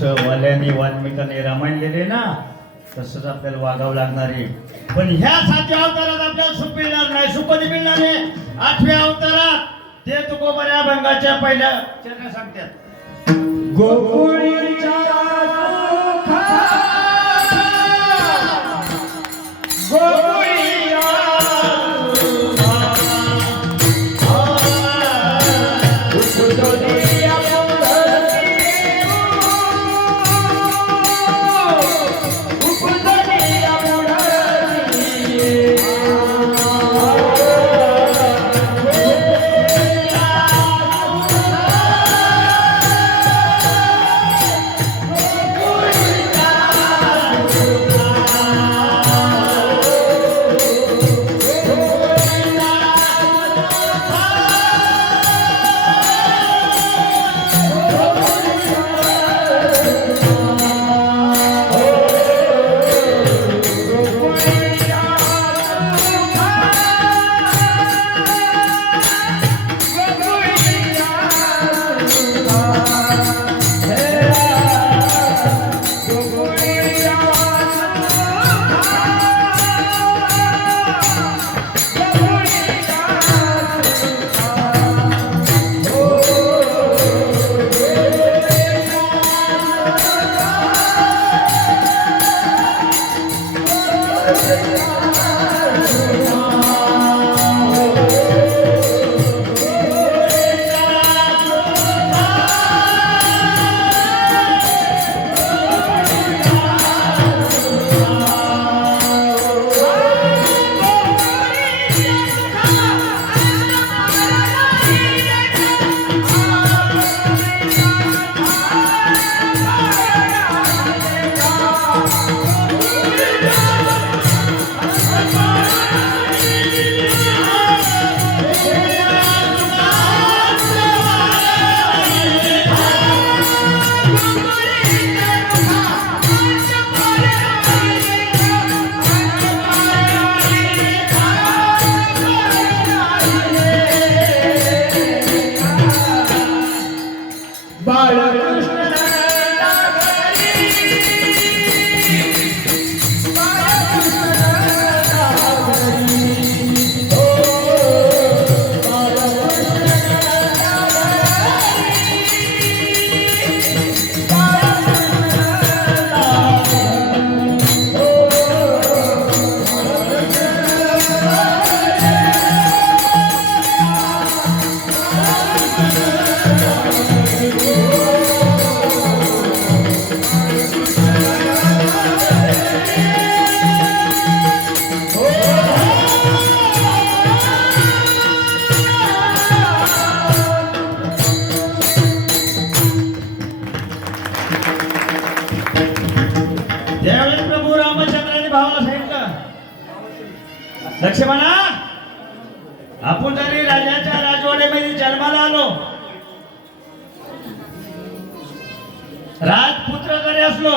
जसं वाल्याने वाल्मिकाने रामायण लिहिले ना तसंच आपल्याला वागावं लागणार आहे. पण ह्या 7व्या अवतारात आपल्याला सुख मिळणार नाही. सुख कधी मिळणार आहे? 8व्या अवतारात. ते तुकोबर या भंगाच्या पहिल्या चरण सांगतात. गोकुळीच्या लक्ष्मणा, आपण जरी राजाच्या राजवाड्यामध्ये जन्माला आलो, राजपुत्र जरी असलो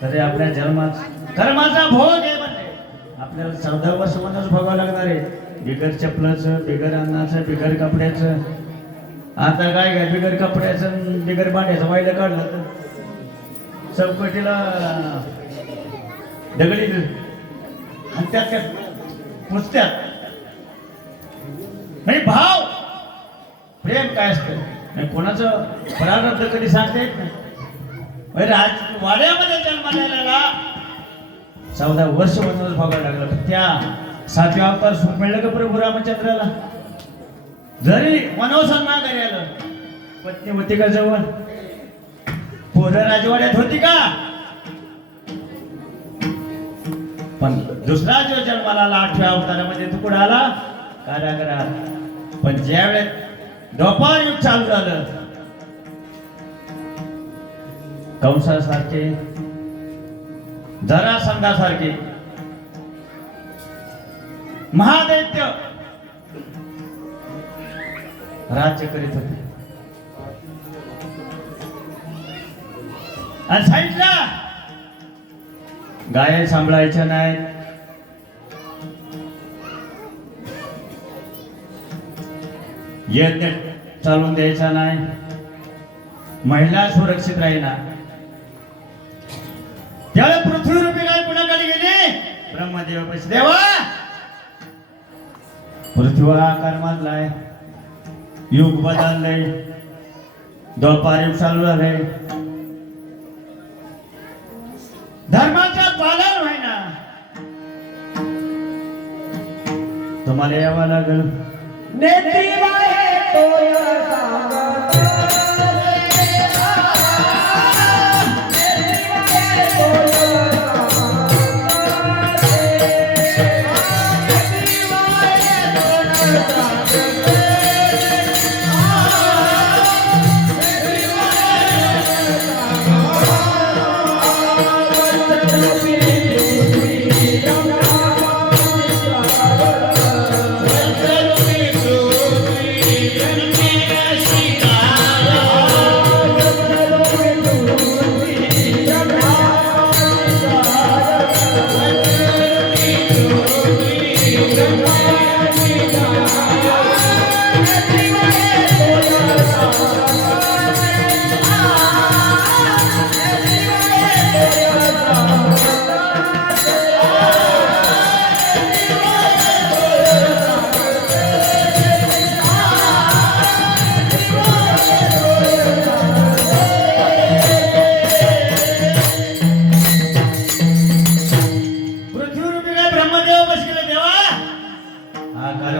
तरी आपल्या कर्माचा भोग आहे. म्हणजे आपल्याला 14 वर्ष मध्येच भोगावं लागणार आहे. बिगर चपलाचं, बिगर अन्नाचं, बिगर कपड्याचं. आता काय काय बिगर कपड्याचं बिगर भांड्याचं वाईला काढलं तर चौकटीला दगडी आणि त्यात पुसत्यात. नाही भाव प्रेम काय असतं कोणाचं प्रारब्ध कधी सांगता येत नाही. राजवाड्यामध्ये जन्माला 14 वर्ष म्हणूनच भोगायला लागलं. त्या 7व्या अवतार सुख मिळलं का प्रभू रामचंद्राला? जरी मनोसन माघारी आलं, पत्नी होती का जवळ? पोरं राजवाड्यात होती का? पण दुसरा जो जन्माला आला 8व्या अवतारामध्ये तो कुठं आला? कारागृहात. पण ज्या वेळेस द्वापार युग चालू झालं, कंसासारखे, जरासंधासारखे महादैत्य राज्य करीत होते. आणि साईडला गाय सांभाळायच्या नाहीत, यज्ञ चालून द्यायचा नाही, महिला सुरक्षित राहीना. त्यावेळेस पृथ्वीरूपी गाय कुणाकडे गेली? ब्रह्मदेव पैसे देवा पृथ्वी आकार मानलाय, युग बदललंय, द्वापार युग चालू झालंय, धर्माचा पालन व्हायना. तुम्हाला यावं लागल. नेत्री वाहे तोय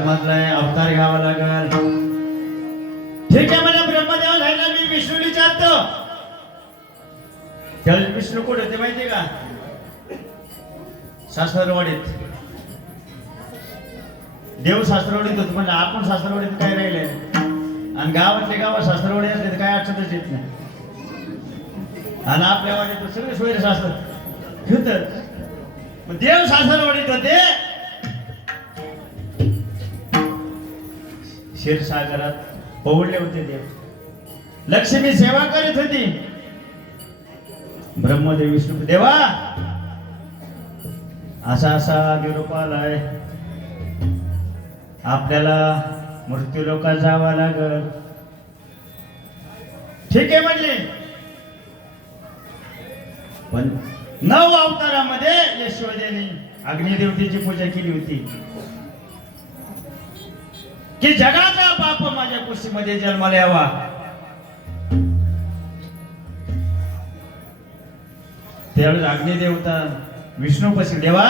सांगत अवतार घ्यावा लागल. ठीक आहे मला ब्रह्मदेव झाला मी विष्णू विचारतो. त्यावेळेस विष्णू कुठे होते माहितीये का? सासरवाडीत. देव सासरवाडीत होते म्हणजे आपण सासरवाडीत काय राहिले आणि गावातले गावात सासरवाडी असले तर काय अडचणच येत नाही. आणि आपल्या वाडीत सगळे सोयरे सासर होत. देव सासरवाडीत होते. क्षीरसागरात पवडले होते देव. लक्ष्मी सेवा करीत होती. ब्रह्मदेव विष्णू देवा असा असा निरोप आलाय, आपल्याला मृत्यू लोकात जावा लागल. ठीक आहे म्हणले. पण 9 अवतारामध्ये यशोदेने अग्निदेवतेची पूजा केली होती की जगाचा पाप माझ्या कुशीमध्ये जन्माला यावा. त्यावेळेस अग्निदेवता विष्णू पशी देवा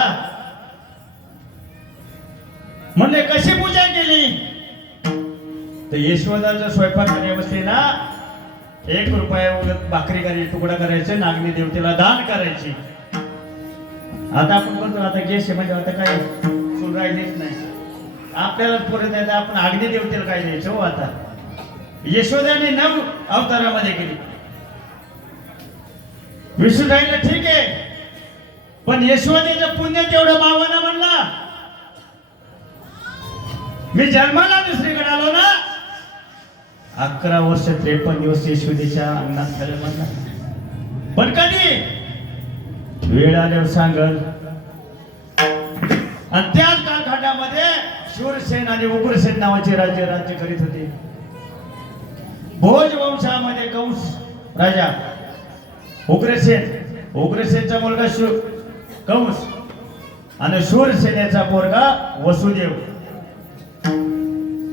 म्हणले कशी पूजा केली? तर यशोदाचा स्वयंपाक व्यवस्थे ना 1 रुपया भाकरी करायची, तुकडा करायचे, नागनी देवतेला दान करायची. आता आपण करतो. आता गेस म्हणजे आता काय सुन राहिलीच नाही. आपल्याला परत आहे आपण अग्नी देवतेला काय द्यायचं हो. आता यशोदाने 9 अवतारामध्ये केली. विष्णू राहिलं ठीक आहे, पण यशोदेचं पुण्य तेवढं मावना म्हणला. मी जन्माला दुसरीकडे आलो ना, 11 वर्ष 53 दिवस यशोदेच्या अंगणात झाले म्हणला. पण कधी वेळ आल्यावर सांगल. आणि त्याच कालखंडामध्ये शूरसेन आणि उग्रसेन नावाचे राज्य करीत होते. भोज वंशामध्ये कंस राजा उग्रसेनचा मुलगा कंस आणि शूरसेनेचा पोरगा वसुदेव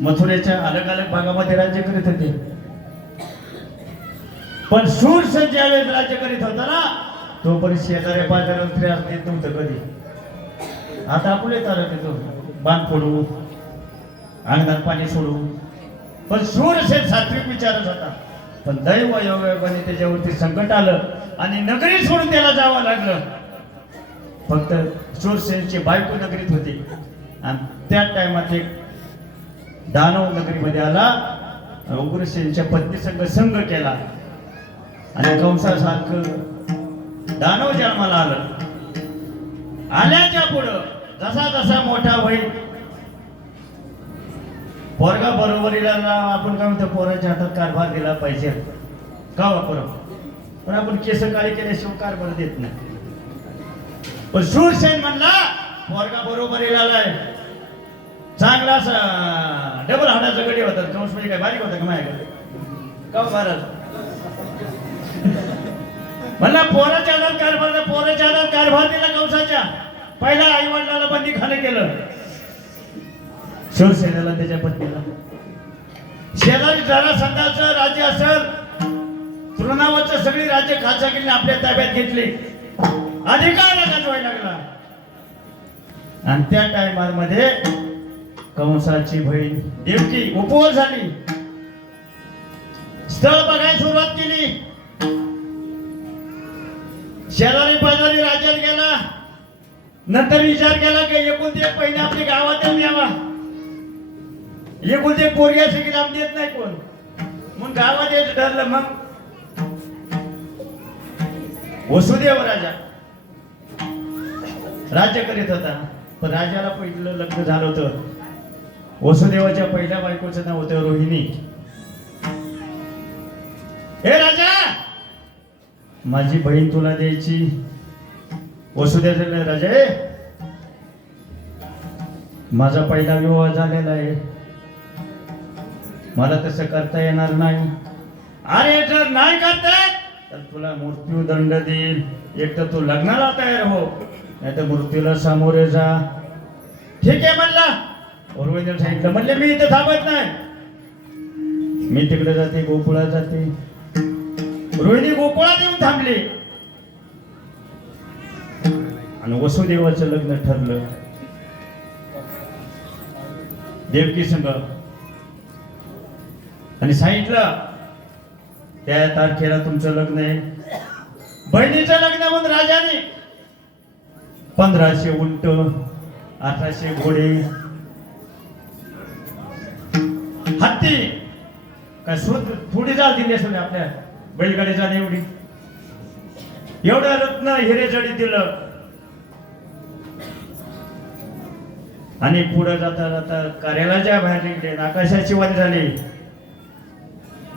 मथुरेच्या अलग अलग भागामध्ये राज्य करीत होते. पण शूरसेन ज्यावेळेस राज्य करीत होता ना, तोपर्यंत शेजाऱ्या पाजाऱ्यावर त्रास देत नव्हतं कधी. आता आपण येतो बांध फोडू, अंगणात पाणी सोडू. पण शूरसेन सात्विक विचारच होता. पण दैव योगायोगाने त्याच्यावरती संकट आलं आणि नगरी सोडून त्याला जावं लागलं. फक्त शूरसेनची बायको नगरीत होती आणि त्या टायमात एक दानव नगरीमध्ये आला. उग्रसेनच्या पत्नी संघ केला आणि कंसासारखं दानव जन्माला आलं. आल्याच्या पुढं जसा जसा मोठा होईल पोरगा बरोबरीला आपण काय म्हणतो, पोराच्या हातात कारभार दिला पाहिजे का वापर. पण आपण केस काळी केल्याशिवाय कारभार देत नाही. पण शूरसेन म्हणला पोरगा बरोबरीला आलाय, चांगला असा डबल हाडाचा गडी होता. कंस म्हणजे काय बारीक होता का माझ्याकडे का महाराज? मला पोराच्या हातात कारभार दिला कंसाच्या. पहिला आई वडिलाला बंदीखाने केलं, शिवसेनेला त्याच्या पत्नीला. शेजारी जरासंधाचं राज्य असेल, तृणावरचं सगळी राज्य खालसा केली, आपल्या ताब्यात घेतली, अधिकार गाजवायला लागला. आणि त्या टायमामध्ये कंसाची बहीण देवकी उपवास झाली, स्थळ बघायला सुरुवात केली. शेजारी पाजारी राज्यात गेला, नंतर विचार केला की एकूण एक पहिने आपल्या गावातच द्यावा. एकूण एक पोरगी असे की लांब देत नाही कोण, मग गावात यायचं ठरलं. मग वसुदेव राजा राज्य करीत होता, पण राजाला पहिलं लग्न झालं होतं. वसुदेवाच्या पहिल्या बायकोचं नाव होतं रोहिणी. हे राजा, माझी बहीण तुला द्यायची. वसुदेव राजा, माझा पहिला विवाह झालेला आहे, मला तसं करता येणार नाही. अरे जर नाही करता तर तुला मृत्यूदंड देईल. एक तर तू लग्नाला तयार हो, नाही तर मृत्यूला सामोरे जा. ठीक आहे म्हणला. रोहिणीला सांगितलं, म्हणले मी इथं थांबत नाही, मी तिकडे जाते, गोकुळात जाते. रोहिणी गोकुळात येऊन थांबली आणि वसुदेवाचं लग्न ठरलं देवकी संग. आणि सांगितलं त्या तारखेला तुमचं लग्न आहे. बहिणीचं लग्न म्हणून राजाने 1500 उंट, 1800 घोडे, हत्ती, काय थोडी जाळ दिली असेल आपल्या बैलगाडीचा एवढं रत्न हिरे जडी दिलं. आणि पुढे जाता जाता कार्यालयाच्या बाहेर निघले, आकाशाची वाणी झाली.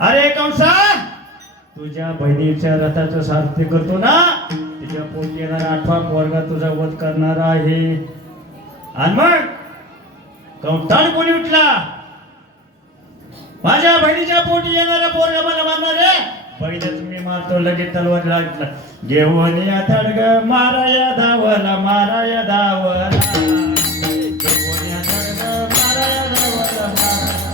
अरे कंसा, तुझ्या बहिणीच्या रथाचं सारथी करतो ना, तिच्या पोटी येणारा 8वा पोरगा तुझा वध करणारा आहे. आणि मग कंटाळ कोणी उठला, माझ्या बहिणीच्या पोटी येणारा पोरगा मला मारणार आहे. बहिणीच मी मारतो, लगेच तलवार लागला. घेऊन या थडग माराया धावला, माराया धावला. घेऊन या थडग माराया धावला, माराया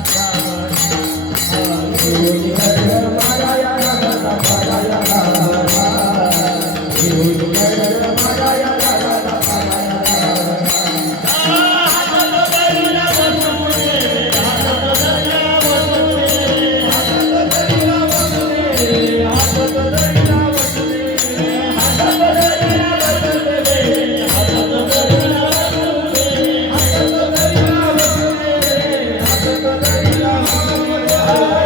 Oh